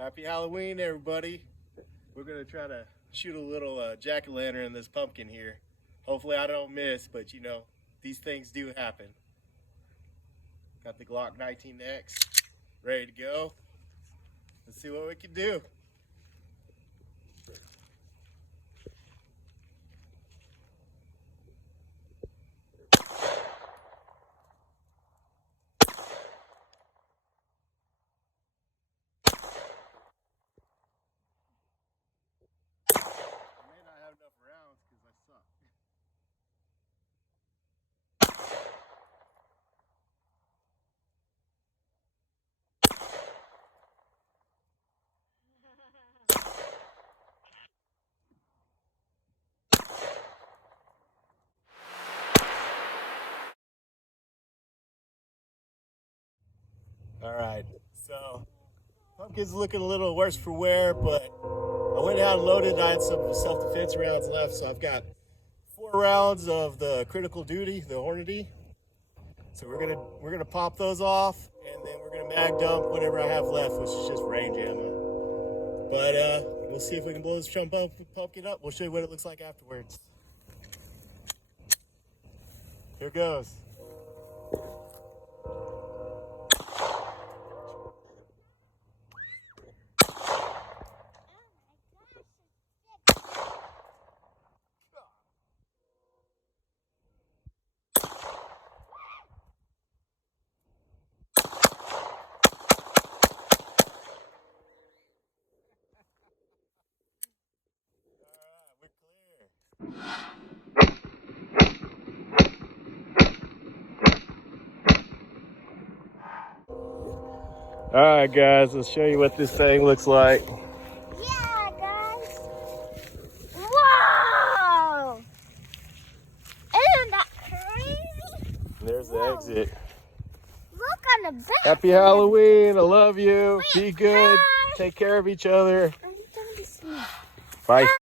Happy Halloween, everybody. We're going to try to shoot a little jack-o'-lantern in this pumpkin here. Hopefully I don't miss, but you know, these things do happen. Got the Glock 19X ready to go. Let's see what we can do. Enough rounds because I suck. All right, so pumpkin's looking a little worse for wear, but I went out and loaded. I had some self-defense rounds left, so I've got 4 rounds of the critical duty, the Hornady. So we're gonna pop those off, and then we're gonna mag dump whatever I have left, which is just range ammo. But we'll see if we can blow this pumpkin up. We'll show you what it looks like afterwards. Here goes. All right, guys, let's show you what this thing looks like. Yeah, guys. Whoa! Isn't that crazy? There's the exit. Look on the back. Happy Halloween. I love you. Be good. Take care of each other. Are you done with me? Bye.